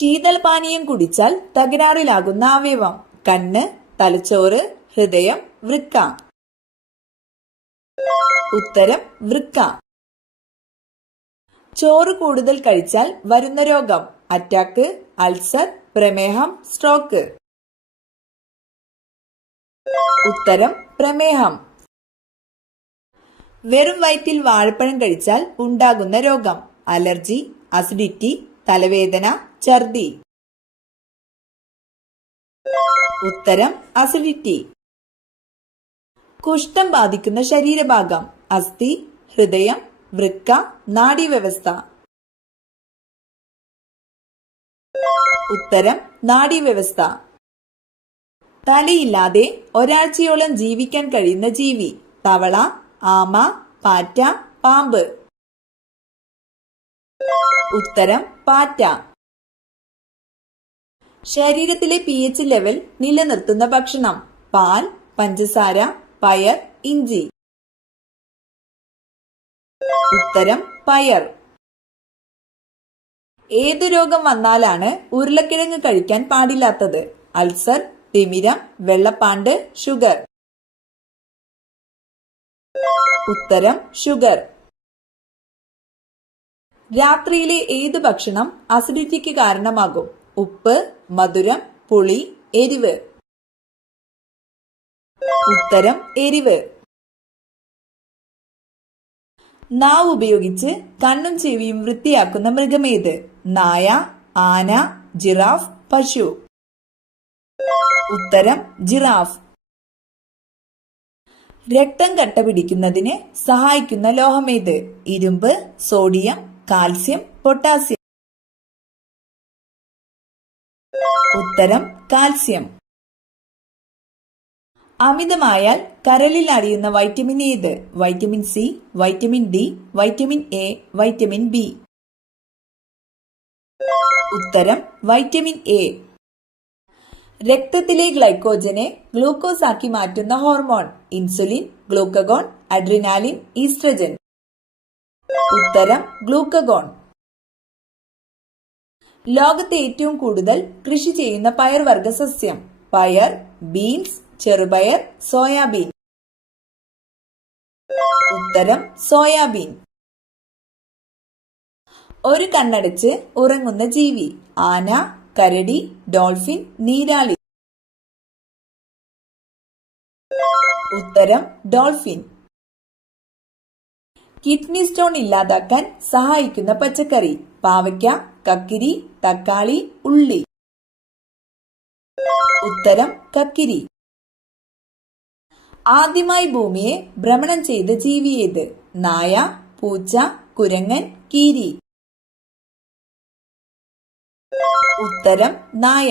ശീതളപാനീയം കുടിച്ചാൽ തകരാറിലാകുന്ന അവയവം: കണ്ണ്, തലച്ചോറ്, ഹൃദയം, വൃക്ക. ഉത്തരം വൃക്ക. ചോറ് കൂടുതൽ കഴിച്ചാൽ വരുന്ന രോഗം: അറ്റാക്ക്, അൾസർ, പ്രമേഹം, സ്ട്രോക്ക്. ഉത്തരം പ്രമേഹം. വെറും വയറ്റിൽ വാഴപ്പഴം കഴിച്ചാൽ ഉണ്ടാകുന്ന രോഗം: അലർജി, അസിഡിറ്റി, തലവേദന, ഛർദി. ഉത്തരം അസിഡിറ്റി. കുഷ്ഠം ബാധിക്കുന്ന ശരീരഭാഗം: അസ്ഥി, ഹൃദയം, വൃക്ക, നാഡീവ്യവസ്ഥ. ഉത്തരം നാഡീവ്യവസ്ഥ. തലയില്ലാതെ ഒരാഴ്ചയോളം ജീവിക്കാൻ കഴിയുന്ന ജീവി: തവള, ആമ, പാറ്റ, പാമ്പ്. ഉത്തരം പാറ്റ. ശരീരത്തിലെ pH ലെവൽ നിലനിർത്തുന്ന ഭക്ഷണം: പാൽ, പഞ്ചസാര, പയർ, ഇഞ്ചി. ഉത്തരം പയർ. ഏതു രോഗം വന്നാലാണ് ഉരുളക്കിഴങ്ങ് കഴിക്കാൻ പാടില്ലാത്തത്? അൾസർ, തിമിരം, വെള്ളപ്പാണ്ട്, ഷുഗർ. ഉത്തരം ഷുഗർ. രാത്രിയിലെ ഏതു ഭക്ഷണം അസിഡിറ്റിക്ക് കാരണമാകും? ഉപ്പ്, മധുരം, പുളി, എരിവ്. ഉത്തരം എരിവ്. നാവ് ഉപയോഗിച്ച് കണ്ണും ചെവിയും വൃത്തിയാക്കുന്ന മൃഗമേത്? നായ, ആന, ജിറാഫ്, പശു. ഉത്തരം ജിറാഫ്. രക്തം കട്ട പിടിക്കുന്നതിന് സഹായിക്കുന്ന ലോഹമേത്? ഇരുമ്പ്, സോഡിയം, കാൽസ്യം, പൊട്ടാസ്യം. ഉത്തരം കാൽസ്യം. അമിതമായാൽ കരളിൽ അടിയുന്ന വൈറ്റമിൻ ഏത്? Vitamin C, vitamin D, vitamin A, vitamin B. ഉത്തരം വൈറ്റമിൻ എ. രക്തത്തിലെ ഗ്ലൈക്കോജനെ ഗ്ലൂക്കോസ് ആക്കി മാറ്റുന്ന hormone: insulin, glucagon, adrenaline, oestrogen. ഉത്തരം ഗ്ലൂക്കഗോൺ. ലോകത്തെ ഏറ്റവും കൂടുതൽ കൃഷി ചെയ്യുന്ന പയർവർഗ സസ്യം: പയർ, ബീൻസ്, ചെറുപയർ, സോയാബീൻ. ഉത്തരം സോയാബീൻ. ഒരു കണ്ണടച്ച് ഉറങ്ങുന്ന ജീവി: ആന, കരടി, ഡോൾഫിൻ, നീരാളി. ഉത്തരം ഡോൾഫിൻ. കിഡ്നി സ്റ്റോൺ ഇല്ലാതാക്കാൻ സഹായിക്കുന്ന പച്ചക്കറി: പാവയ്ക്ക, കക്കിരി, തക്കാളി, ഉള്ളി. ഉത്തരം കക്കിരി. ആദ്യമായി ഭൂമിയെ ഭ്രമണം ചെയ്ത ജീവി ഏത്? നായ, പൂച്ച, കുരങ്ങൻ, കീരി. ഉത്തരം നായ.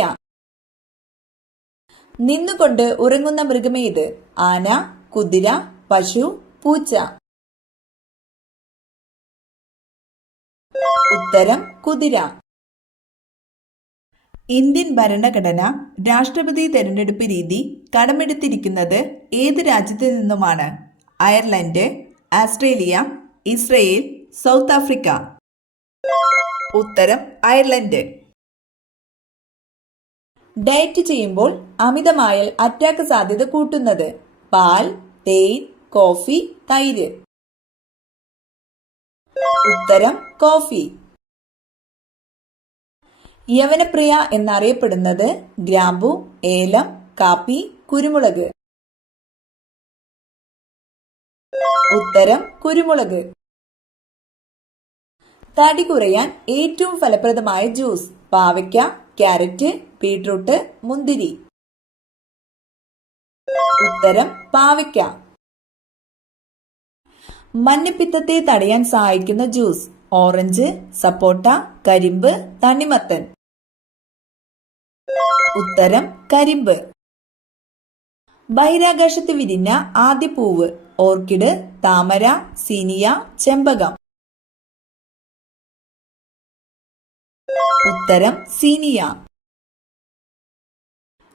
നിന്നുകൊണ്ട് ഉറങ്ങുന്ന മൃഗമേത്? ആന, കുതിര, പശു, പൂച്ച. ഉത്തരം കുതിര. ഇന്ത്യൻ ഭരണഘടന രാഷ്ട്രപതി തെരഞ്ഞെടുപ്പ് രീതി കടമെടുത്തിരിക്കുന്നത് ഏത് രാജ്യത്തു നിന്നുമാണ്? Ireland, Australia, Israel, south Africa. ഉത്തരം അയർലൻഡ്. ഡയറ്റ് ചെയ്യുമ്പോൾ അമിതമായാൽ അറ്റാക്ക് സാധ്യത കൂട്ടുന്നത്: പാൽ, തേൻ, കോഫി, തൈര്. ഉത്തരം കോഫി. യവനപ്രിയ എന്നറിയപ്പെടുന്നത്: ഗ്രാമ്പു, ഏലം, കാപ്പി, കുരുമുളക്. ഉത്തരം കുരുമുളക്. തടി കുറയാൻ ഏറ്റവും ഫലപ്രദമായ ജ്യൂസ്: പാവയ്ക്ക, ക്യാരറ്റ്, ബീട്രൂട്ട്, മുന്തിരി. ഉത്തരം പാവയ്ക്ക. മഞ്ഞപ്പിത്തത്തെ തടയാൻ സഹായിക്കുന്ന ജ്യൂസ്: ഓറഞ്ച്, സപ്പോട്ട, കരിമ്പ്, തണ്ണിമത്തൻ. ഉത്തരം കരിമ്പ്. ബഹിരാകാശത്ത് വിരിഞ്ഞ ആദ്യ പൂവ്: ഓർക്കിഡ്, താമര, സീനിയ, ചെമ്പകം. ഉത്തരം സീനിയ.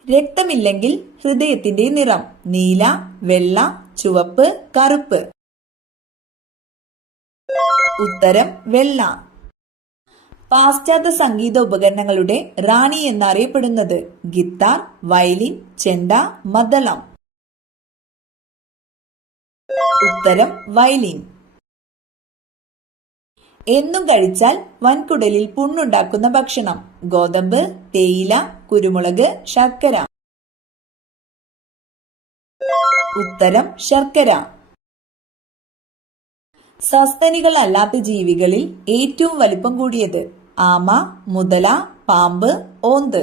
രക്തമില്ലെങ്കിൽ ഹൃദയത്തിന്റെ നിറം: നീല, വെള്ള, ചുവപ്പ്, കറുപ്പ്. ഉത്തരം വെള്ള. പാശ്ചാത്യ സംഗീത ഉപകരണങ്ങളുടെ റാണി എന്നറിയപ്പെടുന്നത്? ഗിത്താർ, വയലിൻ, ചെണ്ട, മദ്ദളം. ഉത്തരം വയലിൻ. എന്നും കഴിച്ചാൽ വൻകുടലിൽ പുണ്ണുണ്ടാക്കുന്ന ഭക്ഷണം? ഗോതമ്പ്, തേയില, കുരുമുളക്, ശർക്കര. ഉത്തരം ശർക്കര. സസ്തനികൾ അല്ലാത്ത ജീവികളിൽ ഏറ്റവും വലിപ്പം കൂടിയത്? ആമ, മുതല, പാമ്പ്, ഓന്ത്.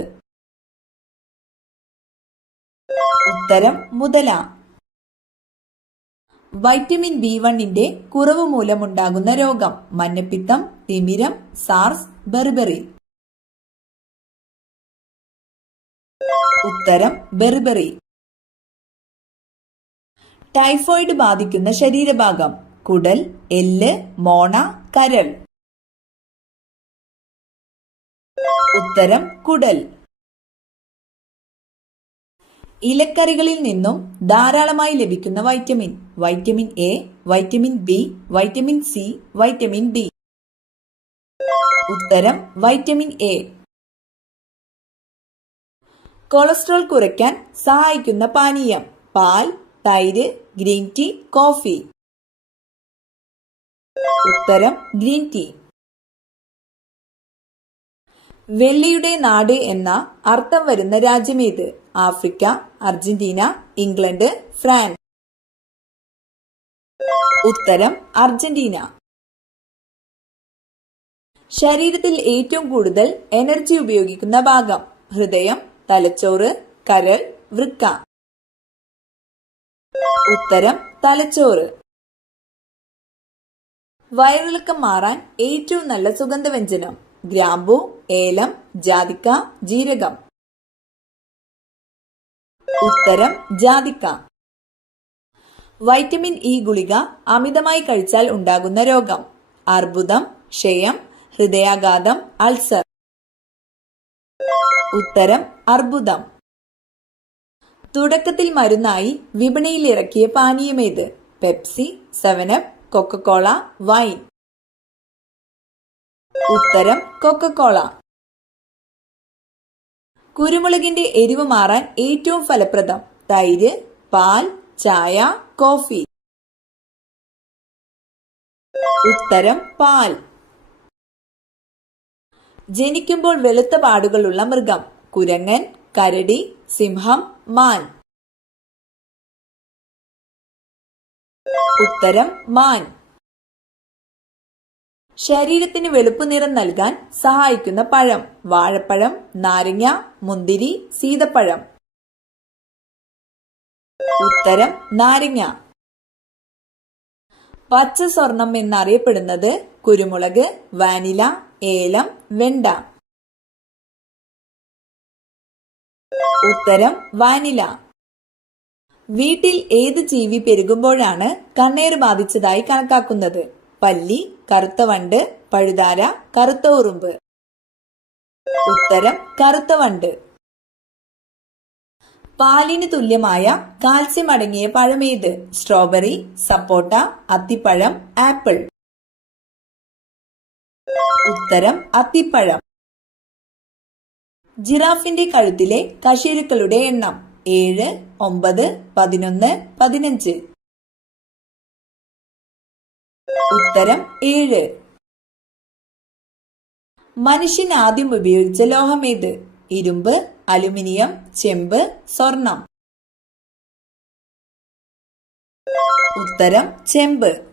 ഉത്തരം മുതല. വൈറ്റമിൻ B1 കുറവ് മൂലമുണ്ടാകുന്ന രോഗം? മഞ്ഞപ്പിത്തം, തിമിരം, സാർസ്, ബെറിബറി. ഉത്തരം ബെറിബറി. ടൈഫോയിഡ് ബാധിക്കുന്ന ശരീരഭാഗം? കുടൽ, എല്ല്, മോണ, കരൾ. ഉത്തരം കുടൽ. ഇലക്കറികളിൽ നിന്നും ധാരാളമായി ലഭിക്കുന്ന vitamin? Vitamin A, vitamin B, vitamin C, vitamin D. ഉത്തരം വൈറ്റമിൻ എ. കൊളസ്ട്രോൾ കുറയ്ക്കാൻ സഹായിക്കുന്ന പാനീയം? പാൽ, തൈര്, ഗ്രീൻ ടീ, കോഫി. ഉത്തരം ഗ്രീൻ ടീ. വെള്ളിയുടെ നാട് എന്ന അർത്ഥം വരുന്ന രാജ്യമേത്? Africa, Argentina, England, France. ഉത്തരം അർജന്റീന. ശരീരത്തിൽ ഏറ്റവും കൂടുതൽ എനർജി ഉപയോഗിക്കുന്ന ഭാഗം? ഹൃദയം, തലച്ചോറ്, കരൾ, വൃക്ക. ഉത്തരം തലച്ചോറ്. വയറിളക്കം മാറാൻ ഏറ്റവും നല്ല സുഗന്ധവ്യഞ്ജനം? ഗ്രാമ്പൂ, ഏലം, ജാതിക്ക, ജീരകം. ഉത്തരം ജാതിക്ക. വൈറ്റമിൻ ഇ ഗുളിക അമിതമായി കഴിച്ചാൽ ഉണ്ടാകുന്ന രോഗം? അർബുദം, ക്ഷയം, ഹൃദയാഘാതം, അൾസർ. ഉത്തരം അർബുദം. തുടക്കത്തിൽ മരുന്നായി വിപണിയിൽ ഇറക്കിയ പാനീയമേത്? Pepsi, 7up, Coca Cola, wine. ഉത്തരം കൊക്കക്കോള. കുരുമുളകിന്റെ എരിവ് മാറാൻ ഏറ്റവും ഫലപ്രദം? തൈര്, പാൽ, ചായ, കോഫി. ഉത്തരം പാൽ. ജനിക്കുമ്പോൾ വെളുത്ത പാടുകളുള്ള മൃഗം? കുരങ്ങൻ, കരടി, സിംഹം, മാൻ. ഉത്തരം മാൻ. ശരീരത്തിന് വെളുപ്പ് നിറം നൽകാൻ സഹായിക്കുന്ന പഴം? വാഴപ്പഴം, നാരങ്ങ, മുന്തിരി, സീതപ്പഴം. ഉത്തരം നാരങ്ങ. പച്ച സ്വർണം എന്നറിയപ്പെടുന്നത്? കുരുമുളക്, വാനില, ഏലം, വെണ്ട. ഉത്തരം വാനില. വീട്ടിൽ ഏത് ജീവി പെരുകുമ്പോഴാണ് കണ്ണേറ് ബാധിച്ചതായി കണക്കാക്കുന്നത്? പല്ലി, കറുത്ത വണ്ട്, പഴുതാര, കറുത്ത ഉറുമ്പ്. ഉത്തരം കറുത്ത വണ്ട്. പാലിന് തുല്യമായ കാൽസ്യം അടങ്ങിയ പഴമേത്? സ്ട്രോബെറി, സപ്പോട്ട, അത്തിപ്പഴം, ആപ്പിൾ. ഉത്തരം അത്തിപ്പഴം. ജിറാഫിന്റെ കഴുത്തിലെ കശേരുക്കളുടെ എണ്ണം? 7, 9, 11, 15. ഉത്തരം 7. മനുഷ്യൻ ആദ്യം ഉപയോഗിച്ച ലോഹമേത്? ഇരുമ്പ്, അലുമിനിയം, ചെമ്പ്, സ്വർണം. ഉത്തരം ചെമ്പ്.